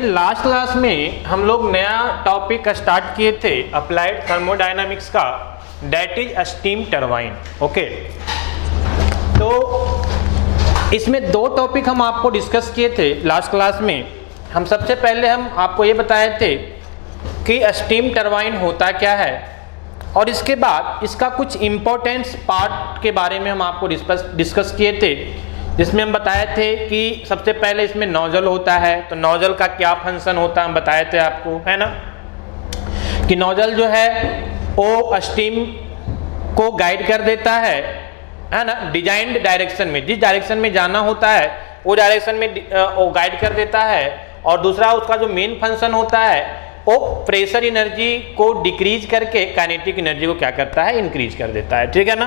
देखिए last class में हम लोग नया टॉपिक स्टार्ट किए थे अप्लाइड थर्मोडायनामिक्स का, that is steam turbine. Okay, तो इसमें दो टॉपिक हम आपको डिस्कस किए थे लास्ट क्लास में। हम सबसे पहले हम आपको ये बताए थे कि स्टीम टरबाइन होता क्या है, और इसके बाद इसका कुछ इम्पोर्टेंस पार्ट के बारे में हम आपको डिस्कस किए थे, जिसमें हम बताए थे कि सबसे पहले इसमें नोजल होता है। तो नोजल का क्या फंक्शन होता है हम बताए थे आपको, है ना, कि नोजल जो है वो स्टीम को गाइड कर देता है ना, डिजाइंड डायरेक्शन में, जिस डायरेक्शन में जाना होता है वो डायरेक्शन में वो गाइड कर देता है। और दूसरा उसका जो मेन फंक्शन होता है वो प्रेशर एनर्जी को डिक्रीज करके काइनेटिक एनर्जी को क्या करता है, इंक्रीज कर देता है। ठीक है ना।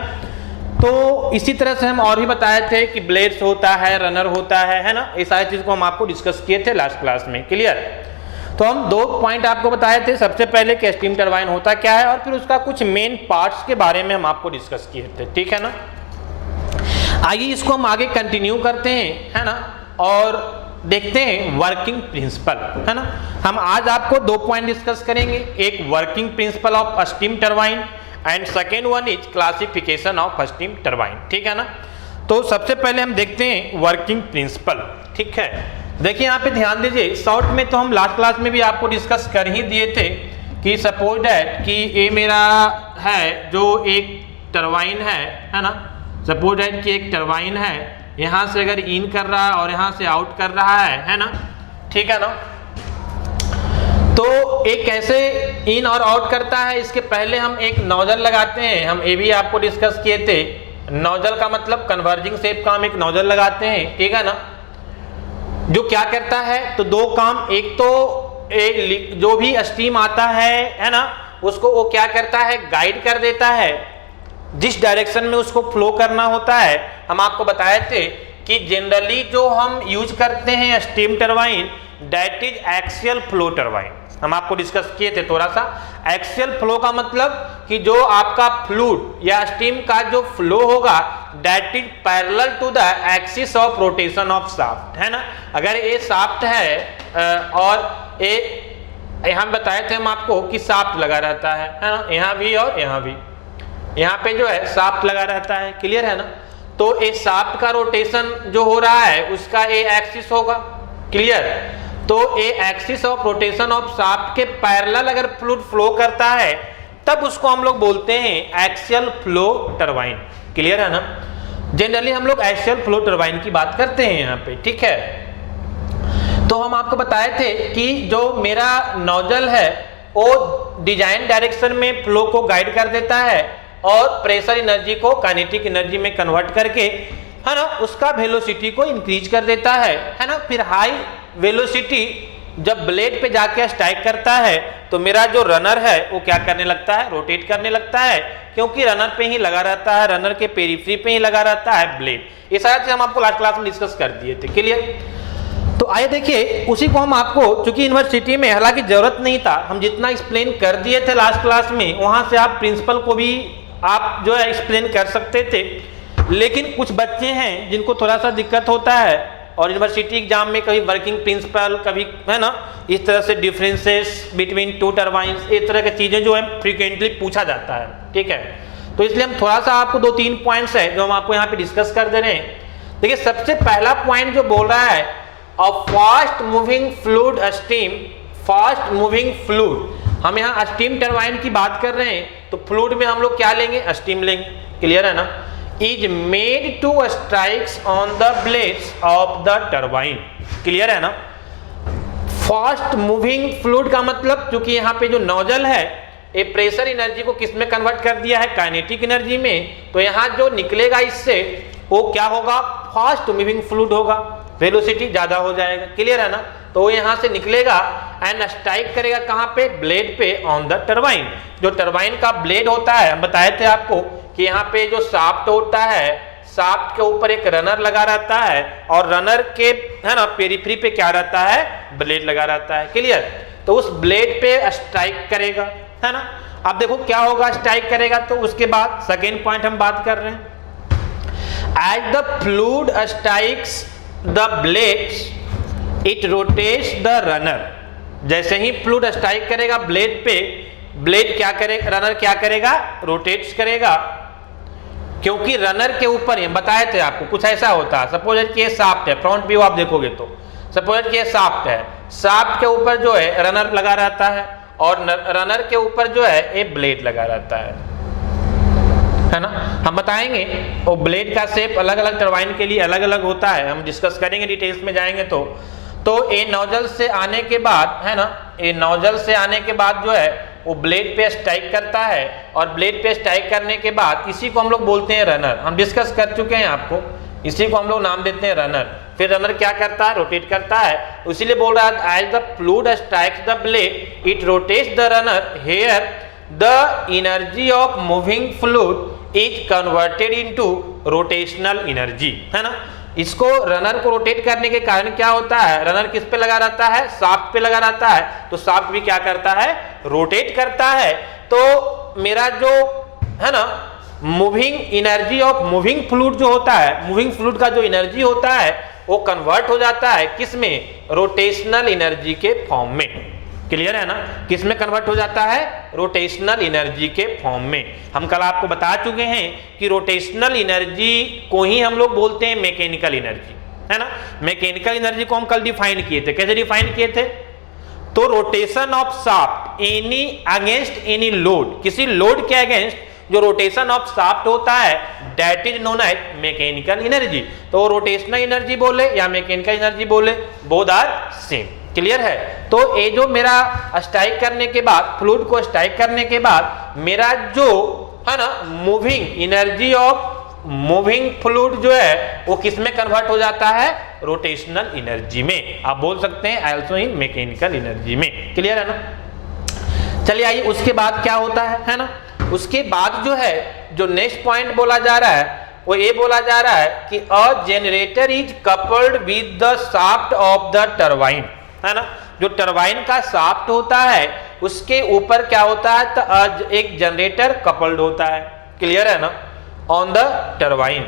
तो इसी तरह से हम और भी बताए थे कि ब्लेड्स होता है, रनर होता है ना, ये सारी चीज को हम आपको डिस्कस किए थे लास्ट क्लास में। क्लियर। तो हम दो पॉइंट आपको बताए थे, सबसे पहले कि स्टीम टरबाइन होता क्या है, और फिर उसका कुछ मेन पार्ट्स के बारे में हम आपको डिस्कस किए थे। ठीक है ना। आइए इसको हम आगे कंटिन्यू करते हैं, है ना, और देखते हैं वर्किंग प्रिंसिपल, है ना। हम आज आपको दो पॉइंट डिस्कस करेंगे, एक working principle of steam turbine and second one is classification of steam turbine. ठीक है ना। तो सबसे पहले हम देखते हैं वर्किंग प्रिंसिपल। ठीक है, देखिए यहाँ पे ध्यान दीजिए, शॉर्ट में तो हम लास्ट क्लास में भी आपको डिस्कस कर ही दिए थे कि सपोज दैट कि ये मेरा है जो एक टरबाइन है ना, सपोज दैट कि एक टरबाइन है, यहाँ से अगर इन कर रहा है और यहाँ से आउट कर रहा है ना। ठीक है ना। तो एक कैसे इन और आउट करता है, इसके पहले हम एक नोजल लगाते हैं। हम ये भी आपको डिस्कस किए थे, नोजल का मतलब कन्वर्जिंग शेप का हम एक नोजल लगाते हैं। ठीक है ना। जो क्या करता है, तो दो काम, एक तो जो भी स्टीम आता है ना, उसको वो क्या करता है, गाइड कर देता है जिस डायरेक्शन में उसको फ्लो करना होता है। हम आपको बताए थे कि जनरली जो हम यूज करते हैं steam turbine, that is axial flow turbine. हम आपको डिस्कस किए थे थोड़ा सा। एक्सियल फ्लो का मतलब कि जो आपका फ्लूइड या स्टीम का जो फ्लो होगा that is parallel to the axis of rotation of shaft, है ना। अगर ये शाफ्ट है और ये यहाँ बताए थे हम आपको कि शाफ्ट लगा रहता है ना, यहाँ भी और यहाँ भी, यहाँ पे जो है शाफ्ट लगा रहता है। क्लियर है ना। तो ये शाफ्ट का रोटेशन जो हो रहा है उसका ये एक्सिस होगा। क्लियर। तो ये axis of rotation of shaft के पैरेलल अगर फ्लूइड फ्लो करता है तब उसको हम लोग बोलते हैं एक्सियल फ्लो टरबाइन। क्लियर है ना। जनरली हम लोग एक्सियल फ्लो टरबाइन की बात करते हैं यहाँ पे। ठीक है। तो हम आपको बताए थे कि जो मेरा नोजल है वो डिजाइन डायरेक्शन में फ्लो को गाइड कर देता है और प्रेशर एनर्जी को काइनेटिक एनर्जी में कन्वर्ट करके, है ना, उसका वेलोसिटी को इंक्रीज कर देता है ना। फिर हाई वेलोसिटी जब ब्लेड पे जाके स्ट्राइक करता है तो मेरा जो रनर है वो क्या करने लगता है, रोटेट करने लगता है, क्योंकि रनर पे ही लगा रहता है, रनर के पेरिफेरी पे ही लगा रहता है ब्लेड। ये सारी चीज हम आपको लास्ट क्लास में डिस्कस कर दिए थे। क्लियर। तो आइए देखिए, उसी को हम आपको, चूंकि यूनिवर्सिटी में हालांकि जरूरत नहीं था, हम जितना एक्सप्लेन कर दिए थे लास्ट क्लास में, वहां से आप प्रिंसिपल को भी आप जो है एक्सप्लेन कर सकते थे। लेकिन कुछ बच्चे हैं जिनको थोड़ा सा दिक्कत होता है और यूनिवर्सिटी एग्जाम में कभी वर्किंग प्रिंसिपल, कभी, है ना, इस तरह से डिफरेंसेस बिटवीन टू टरबाइंस, इस तरह की चीजें जो है फ्रीक्वेंटली पूछा जाता है। ठीक है। तो इसलिए हम थोड़ा सा आपको दो तीन पॉइंट्स है जो हम आपको यहाँ पे डिस्कस कर दे रहे हैं। देखिए सबसे पहला पॉइंट जो बोल रहा है, a fast moving fluid steam, fast moving fluid, हम यहाँ स्टीम टरबाइन की बात कर रहे हैं तो फ्लूइड में हम लोग क्या लेंगे, स्टीम लेंगे। क्लियर है ना। Is made to strikes on the blades of the turbine. Clear है ना। फास्ट मूविंग फ्लूइड का मतलब, क्योंकि यहाँ पे जो नोजल है ये प्रेशर एनर्जी को किस में कन्वर्ट कर दिया है, काइनेटिक एनर्जी में, तो यहाँ जो निकलेगा इससे वो क्या होगा, फास्ट मूविंग फ्लूइड होगा, वेलोसिटी ज्यादा हो जाएगा। क्लियर है ना। तो वो यहाँ से निकलेगा एंड स्ट्राइक करेगा कहाँ पे, ब्लेड पे, ऑन द टरबाइन। जो टरबाइन का ब्लेड होता है, हम बताए थे आपको कि यहाँ पे जो शाफ्ट होता है, शाफ्ट के ऊपर एक रनर लगा रहता है और रनर के, है ना, पेरिफेरी पे क्या रहता है, ब्लेड लगा रहता है। क्लियर। तो उस ब्लेड पे स्ट्राइक करेगा, है ना। अब देखो क्या होगा, स्ट्राइक करेगा तो उसके बाद सेकेंड पॉइंट हम बात कर रहे हैं, as the fluid strikes the blades it rotates the runner. जैसे ही फ्लूइड स्ट्राइक करेगा ब्लेड पे, ब्लेड क्या करेगा, रनर क्या करेगा, रोटेट्स करेगा। क्योंकि रनर के ऊपर ही बताए थे आपको कुछ ऐसा होता है, सपोज कि ये शाफ्ट है, फ्रंट व्यू आप देखोगे तो सपोज कि ये शाफ्ट है, शाफ्ट के ऊपर जो है रनर लगा रहता है और रनर के ऊपर जो है ये ब्लेड लगा रहता है ना। हम बताएंगे वो ब्लेड का शेप अलग अलग टरबाइन के लिए अलग अलग होता है, हम डिस्कस करेंगे डिटेल्स में जाएंगे तो ये नोजल से आने के बाद है ना, ये नोजल से आने के बाद जो है वो ब्लेड पे स्ट्राइक करता है और ब्लेड पे स्ट्राइक करने के बाद इसी को हम लोग बोलते हैं रनर। हम डिस्कस कर चुके हैं आपको, इसी को हम लोग नाम देते हैं रनर। फिर रनर क्या करता है, रोटेट करता है, इसीलिए बोल रहा है as the fluid strikes the blade it rotates the runner, here the energy of moving fluid is converted into rotational energy, है ना। इसको रनर को रोटेट करने के कारण क्या होता है, रनर किस पे लगा रहता है, शाफ्ट पे लगा रहता है, तो शाफ्ट भी क्या करता है, रोटेट करता है। तो मेरा जो है ना moving energy of moving fluid जो होता है, मूविंग फ्लूइड का जो एनर्जी होता है वो कन्वर्ट हो जाता है किस में, रोटेशनल एनर्जी के फॉर्म में। क्लियर है ना, किस में कन्वर्ट हो जाता है, रोटेशनल एनर्जी के फॉर्म में। हम कल आपको बता चुके हैं कि रोटेशनल एनर्जी को ही हम लोग बोलते हैं मैकेनिकल एनर्जी, है ना। मैकेनिकल एनर्जी को हम कल डिफाइन किए थे, कैसे डिफाइन किए थे, तो rotation of shaft any against any load, किसी लोड के अगेंस्ट जो रोटेशन ऑफ शाफ्ट होता है that is known as mechanical energy. तो रोटेशनल एनर्जी बोले या मैकेनिकल एनर्जी बोले, बोथ आर सेम। क्लियर है। तो ये जो मेरा स्ट्राइक करने के बाद, फ्लूइड को स्ट्राइक करने के बाद मेरा जो है ना moving energy of moving fluid जो है वो किस में कन्वर्ट हो जाता है, रोटेशनल एनर्जी में। आप बोल सकते हैं आल्सो इन मैकेनिकल एनर्जी में। क्लियर है ना। चलिए आइए उसके बाद क्या होता है ना। उसके बाद जो है जो नेक्स्ट पॉइंट बोला जा रहा है वो ये बोला जा रहा है कि a generator is coupled with the shaft of the turbine, है ना। जो टरबाइन का शाफ्ट होता है उसके ऊपर क्या होता है, तो एक जनरेटर कपल्ड होता है। क्लियर है ना, on the turbine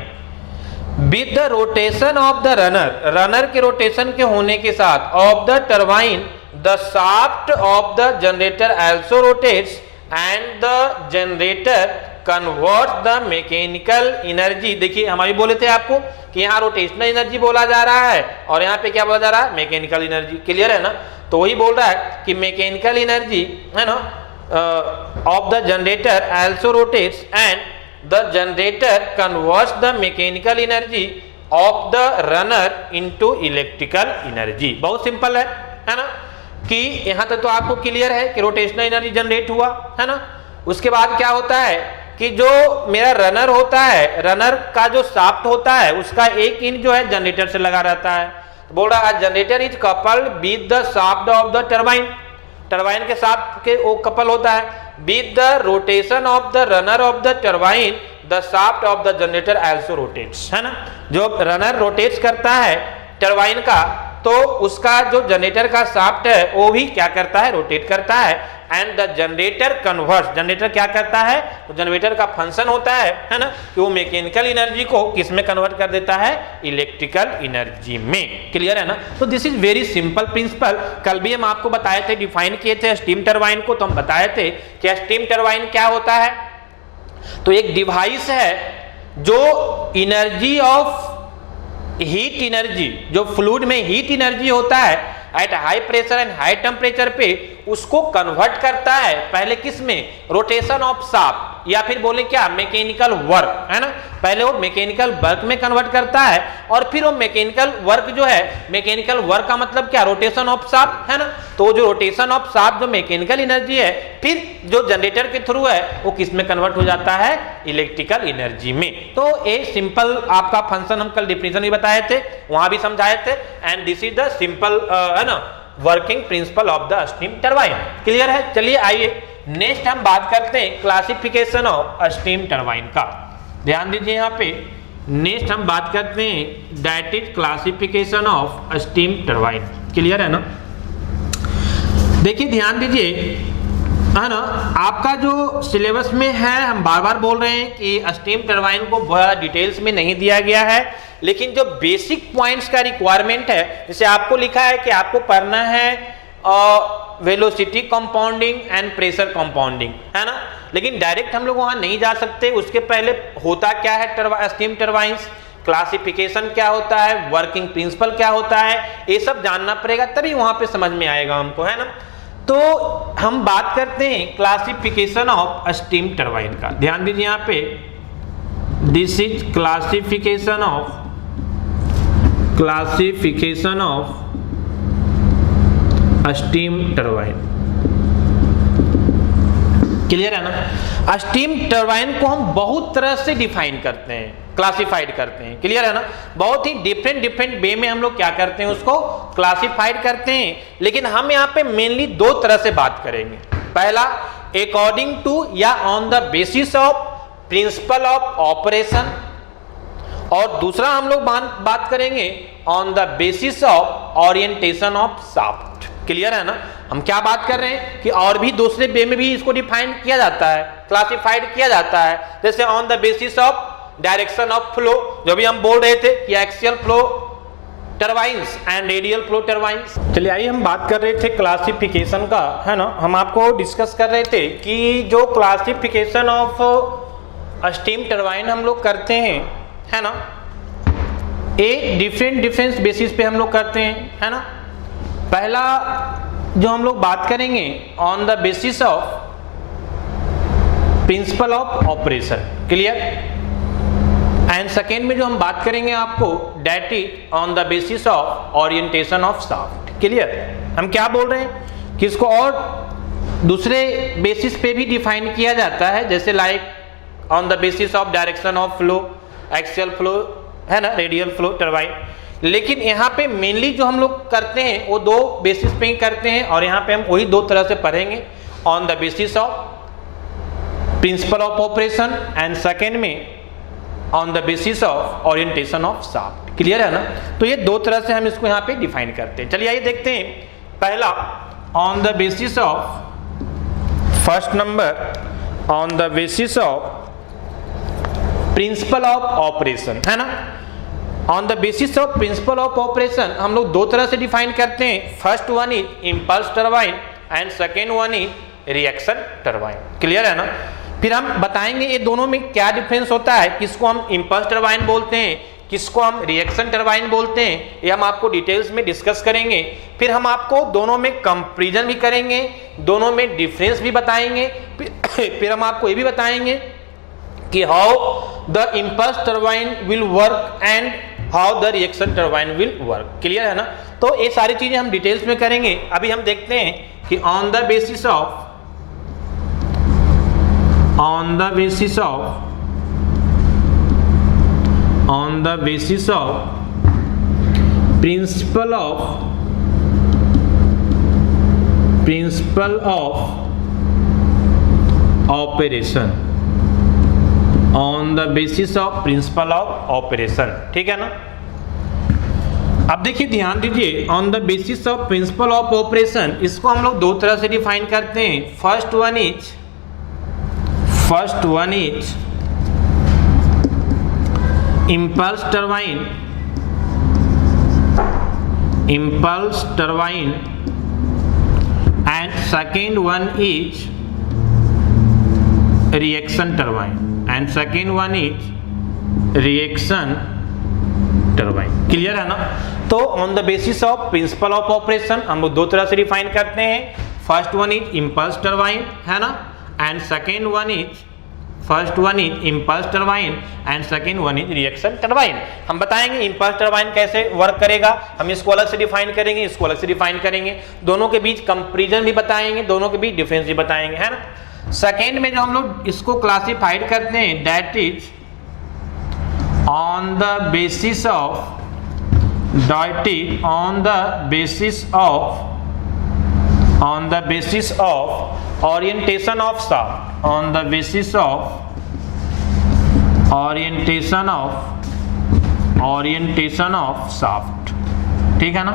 with the rotation of the runner, runner के रोटेशन के होने के साथ of the turbine the shaft of the generator also rotates and the generator convert the mechanical energy. देखिए हमारी बोले थे आपको कि यहाँ रोटेशनल एनर्जी बोला जा रहा है और यहाँ पे क्या बोला जा रहा है, मैकेनिकल एनर्जी। क्लियर है ना। तो वही बोल रहा है कि मैकेनिकल एनर्जी है ना of the generator also rotates and the generator converts the mechanical energy of the runner into electrical energy. बहुत सिंपल है ना, कि यहाँ तक तो आपको क्लियर है कि रोटेशनल एनर्जी जनरेट हुआ है ना। उसके बाद क्या होता है कि जो मेरा रनर होता है, रनर का जो शाफ्ट होता है उसका एक इंच जो है जनरेटर से लगा रहता है। तो बोल रहा है generator is coupled with the shaft of the turbine, turbine के शाफ्ट के वो कपल होता है with the rotation of the runner of the turbine the shaft of the generator also rotates, है ना। जो रनर रोटेट्स करता है टरबाइन का तो उसका जो जनरेटर का शाफ्ट है वो भी क्या करता है, रोटेट करता है। And the generator converts, generator क्या करता है, तो जनरेटर का फंक्शन होता है ना, कि वो मैकेनिकल एनर्जी को किस में कन्वर्ट कर देता है, इलेक्ट्रिकल एनर्जी में। क्लियर है ना। तो this is very simple principal. कल भी हम आपको बताए थे, डिफाइन किए थे स्टीम टरबाइन को। तो हम बताए थे कि स्टीम टरबाइन क्या होता है, तो एक डिवाइस है जो एनर्जी ऑफ हीट एनर्जी, जो फ्लूइड में हीट एनर्जी होता है at high pressure and high temperature पे, उसको कन्वर्ट करता है पहले किस में, रोटेशन ऑफ शाफ्ट, या फिर बोले क्या, मैकेनिकल वर्क, है ना। पहले वो मैकेनिकल वर्क में कन्वर्ट करता है और फिर वो मैकेनिकल वर्क जो है, मैकेनिकल वर्क का मतलब क्या, रोटेशन ऑफ शाफ्ट, है ना। तो जो रोटेशन ऑफ शाफ्ट जो मैकेनिकल एनर्जी है, फिर जो जनरेटर के थ्रू है वो किस में कन्वर्ट हो जाता है, इलेक्ट्रिकल एनर्जी में। तो ये सिंपल आपका फंक्शन हम कल डिफिनेशन भी बताए थे, वहां भी समझाए थे। And this is the simple है ना working principle of the steam turbine. Clear है। चलिए आइए नेक्स्ट हम बात करते हैं क्लासिफिकेशन ऑफ स्टीम टरबाइन का। ध्यान दीजिए यहाँ पे, नेक्स्ट हम बात करते हैं that is classification of steam turbine. Clear है ना। देखिए ध्यान दीजिए, है ना, आपका जो सिलेबस में है, हम बार बार बोल रहे हैं कि स्टीम टरबाइन को बहुत डिटेल्स में नहीं दिया गया है, लेकिन जो बेसिक पॉइंट्स का रिक्वायरमेंट है, जैसे आपको लिखा है कि आपको पढ़ना है velocity compounding and pressure compounding, है ना, लेकिन डायरेक्ट हम लोग वहां नहीं जा सकते। उसके पहले होता क्या है स्टीम टरबाइंस, क्लासिफिकेशन क्या होता है, वर्किंग प्रिंसिपल क्या होता है, ये सब जानना पड़ेगा, तभी वहां पे समझ में आएगा हमको, है ना। तो हम बात करते हैं क्लासिफिकेशन ऑफ स्टीम टरबाइन का। ध्यान दीजिए यहाँ पे, this is classification of steam turbine. Clear है ना। स्टीम टरबाइन को हम बहुत तरह से डिफाइन करते हैं, क्लासिफाइड करते हैं। क्लियर है ना। बहुत ही डिफरेंट वे में हम लोग क्या करते हैं, उसको क्लासिफाइड करते हैं। लेकिन हम यहाँ पे मेनली दो तरह से बात करेंगे। पहला, अकॉर्डिंग टू या on the basis of principle of operation, और दूसरा हम लोग बात करेंगे on the basis of orientation of shaft. Clear है ना। हम क्या बात कर रहे हैं कि और भी दूसरे वे में भी इसको डिफाइन किया जाता है, क्लासिफाइड किया जाता है, जैसे on the basis of direction of flow, जो भी हम बोल रहे थे कि axial flow turbines and radial flow turbines. चलिए आइए हम बात कर रहे थे क्लासिफिकेशन का, है ना। हम आपको डिस्कस कर रहे थे कि जो क्लासिफिकेशन ऑफ स्टीम टरबाइन हम लोग करते हैं, है ना, एक डिफरेंट बेसिस पे हम लोग करते हैं, है ना। पहला जो हम लोग बात करेंगे on the basis of principle of operation. Clear. And second में जो हम बात करेंगे आपको, that is on the basis of orientation of shaft. Clear. हम क्या बोल रहे हैं कि इसको और दूसरे बेसिस पे भी डिफाइन किया जाता है, जैसे like on the basis of direction of flow, axial flow, है ना, रेडियल फ्लो टरबाइन। लेकिन यहाँ पे मेनली जो हम लोग करते हैं वो दो बेसिस पे ही करते हैं, और यहाँ पे हम वही दो तरह से पढ़ेंगे, on the basis of principle of operation and second में on the basis of orientation of shaft. Clear है ना। तो ये दो तरह से हम इसको यहाँ पे डिफाइन करते हैं। चलिए आइए देखते हैं। पहला, on the basis of, first number, on the basis of principle of operation, है ना। On the basis of principle of operation हम लोग दो तरह से डिफाइन करते हैं। First one is impulse turbine and second one is reaction turbine. Clear है ना। फिर हम बताएंगे ये दोनों में क्या डिफरेंस होता है, किसको हम इंपल्स टरबाइन बोलते हैं, किसको हम रिएक्शन टरबाइन बोलते हैं, ये हम आपको डिटेल्स में डिस्कस करेंगे। फिर हम आपको दोनों में कंपैरिजन भी करेंगे, दोनों में डिफरेंस भी बताएंगे। फिर हम आपको ये भी बताएंगे कि how the impulse turbine will work and how the reaction turbine will work. Clear है ना। तो ये सारी चीजें हम डिटेल्स में करेंगे। अभी हम देखते हैं कि on the basis of principle of operation, on the basis of principle of operation. ठीक है ना। अब देखिए ध्यान दीजिए, on the basis of principle of operation, इसको हम लोग दो तरह से डिफाइन करते हैं। First one is impulse turbine and second one is reaction turbine clear है ना। तो on the basis of principle of operation हम लोग दो तरह से डिफाइन करते हैं। First one is impulse turbine, है ना, and second one is, first one is impulse turbine and second one is reaction turbine. हम बताएंगे इंपल्स टरबाइन कैसे वर्क करेगा, हम इसको अलग से डिफाइन करेंगे, इसको अलग से डिफाइन करेंगे, दोनों के बीच कंपैरिजन भी बताएंगे, दोनों के बीच डिफरेंस भी बताएंगे, है ना। सेकेंड में जो हम लोग इसको क्लासिफाइड करते हैं, that is on the basis of, on the basis of orientation of shaft, on the basis of orientation of shaft। ठीक है ना।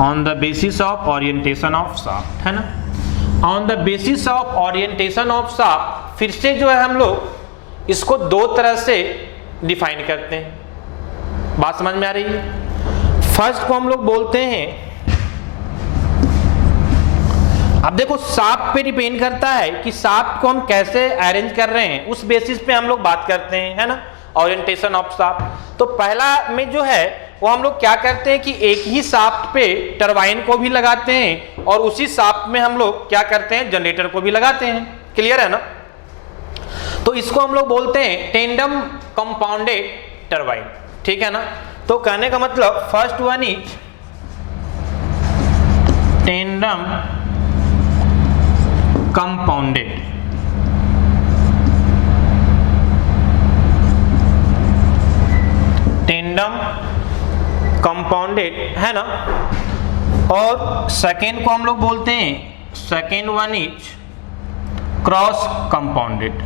on the basis of orientation of shaft, है ना। On the basis of orientation of shaft, फिर से जो है हम लोग इसको दो तरह से डिफाइन करते हैं। बात समझ में आ रही है? फर्स्ट को हम लोग बोलते हैं, अब देखो शाफ्ट पे डिपेंड करता है कि शाफ्ट को हम कैसे अरेंज कर रहे हैं, उस बेसिस पे हम लोग बात करते हैं, है ना, ओरिएंटेशन ऑफ शाफ्ट। तो पहला में जो है वो हम लोग क्या करते हैं कि एक ही शाफ्ट पे टरबाइन को भी लगाते हैं और उसी शाफ्ट में हम लोग क्या करते हैं, जनरेटर को भी लगाते हैं। क्लियर है ना? तो इसको हम लोग बोलते हैं टेंडम कंपाउंडेड टरबाइन। ठीक है ना? तो कहने का मतलब first one is tandem compounded, tandem compounded, है ना। और सेकेंड को हम लोग बोलते हैं, second one is cross compounded,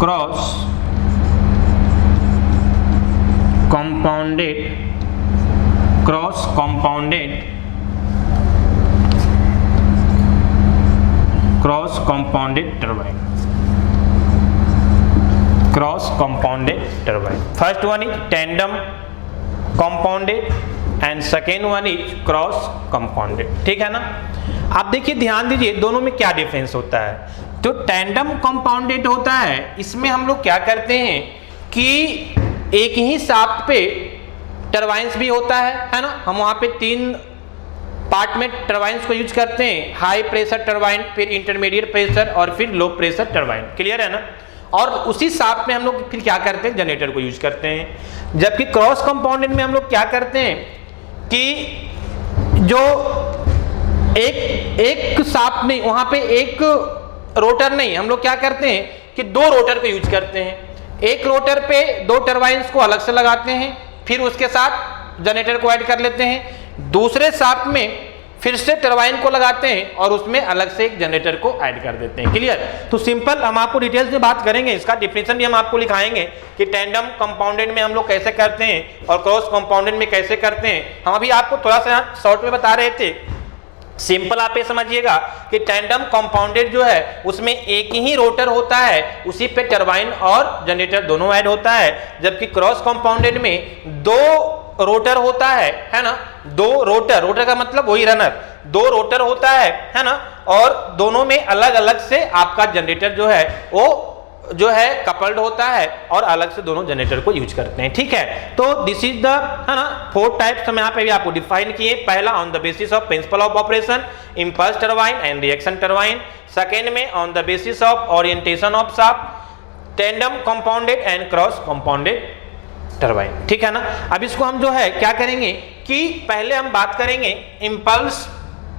cross compounded, cross compounded, cross compounded turbine, cross compounded turbine. First one is tandem compounded and second one is cross compounded. ठीक है ना? आप देखिए, ध्यान दीजिए दोनों में क्या डिफरेंस होता है। तो टेंडम कंपाउंडेड होता है, इसमें हम लोग क्या करते हैं कि एक ही शाफ्ट पे टरबाइंस भी होता है ना। हम वहां पे तीन पार्ट में टरबाइंस को यूज करते हैं, हाई प्रेशर टरबाइन, फिर इंटरमीडिएट प्रेशर और फिर लो प्रेशर टरबाइन। क्लियर है ना? और उसी शाफ्ट में हम लोग फिर क्या करते हैं, जनरेटर को यूज करते हैं। जबकि क्रॉस कंपाउंडेड में हम लोग क्या करते हैं कि जो एक शाफ्ट में वहां पे एक रोटर नहीं, हम लोग क्या करते हैं कि दो रोटर को यूज करते हैं। एक रोटर पे दो टरबाइंस को अलग से लगाते हैं, फिर उसके साथ जनरेटर को ऐड कर लेते हैं। दूसरे शाफ्ट में फिर से टरबाइन को लगाते हैं और उसमें अलग से एक जनरेटर को ऐड कर देते हैं। क्लियर? तो सिंपल हम आपको डिटेल्स में बात करेंगे, इसका डिफिनेशन भी हम आपको लिखाएंगे कि टेंडम कंपाउंडेड में हम लोग कैसे करते हैं और क्रॉस कंपाउंडेड में कैसे करते हैं। हम अभी आपको थोड़ा सा शॉर्ट में बता रहे थे। सिंपल आप ये समझिएगा कि टेंडम कंपाउंडेड जो है उसमें एक ही रोटर होता है, उसी पे टरबाइन और जनरेटर दोनों ऐड होता है। जबकि क्रॉस कंपाउंडेड में दो रोटर होता है ना, दो रोटर, रोटर का मतलब वही रनर, दो रोटर होता है ना, और दोनों में अलग अलग से आपका जनरेटर जो है वो जो है कपल्ड होता है और अलग से दोनों जनरेटर को यूज करते हैं। ठीक है? तो दिस इज द, है ना, फोर टाइप्स हम यहाँ पे भी आपको डिफाइन किए। पहला on the basis of principle of operation, impulse turbine and reaction turbine. Second में on the basis of orientation of shaft, tandem compounded and cross compounded turbine. ठीक है ना? अब इसको हम जो है क्या करेंगे कि पहले हम बात करेंगे इंपल्स,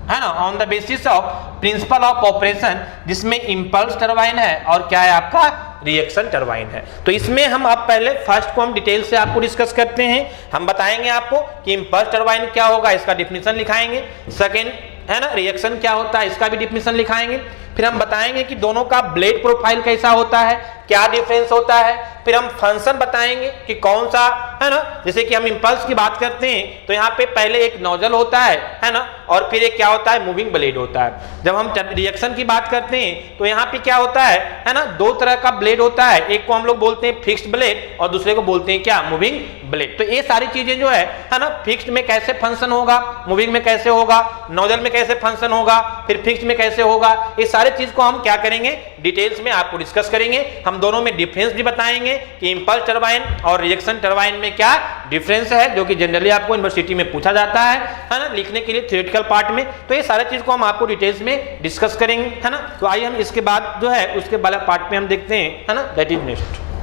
है ना, on the basis of principle of operation, जिसमें इंपल्स टरबाइन है और क्या है आपका रिएक्शन टरबाइन है। तो इसमें हम अब पहले फर्स्ट को हम डिटेल से आपको डिस्कस करते हैं। हम बताएंगे आपको कि इंपल्स टरबाइन क्या होगा, इसका डिफिनेशन लिखाएंगे। सेकेंड, है ना, रिएक्शन क्या होता है, इसका भी डिफिनेशन लिखाएंगे। फिर हम बताएंगे कि दोनों का ब्लेड प्रोफाइल कैसा होता है, क्या डिफरेंस होता है। फिर हम फंक्शन बताएंगे कि कौन सा, है ना, जैसे कि हम इंपल्स की बात करते हैं तो यहाँ पे पहले एक नोजल होता है ना, और फिर एक क्या होता है, मूविंग ब्लेड होता है। जब हम रिएक्शन की बात करते हैं तो यहाँ पे क्या होता है ना, दो तरह का ब्लेड होता है, एक को हम लोग बोलते हैं फिक्स्ड ब्लेड और दूसरे को बोलते हैं क्या, मूविंग ब्लेड। तो ये सारी चीजें जो है ना, फिक्स्ड में कैसे फंक्शन होगा, मूविंग में कैसे होगा, नोजल में कैसे फंक्शन होगा, फिर फिक्स्ड में कैसे होगा, ये सारे चीज को हम क्या करेंगे, डिटेल्स में आपको डिस्कस करेंगे। हम दोनों में डिफरेंस भी बताएंगे कि इंपल्स टरबाइन और रिएक्शन टरबाइन में क्या डिफरेंस है, जो कि जनरली आपको यूनिवर्सिटी में पूछा जाता है ना, लिखने के लिए थ्योरेटिकल पार्ट में। तो ये सारे चीज को हम आपको डिटेल्स में डिस्कस करेंगे, है ना। तो आइए हम इसके बाद जो है उसके वाला पार्ट में हम देखते हैं, है ना, दैट इज नेक्स्ट।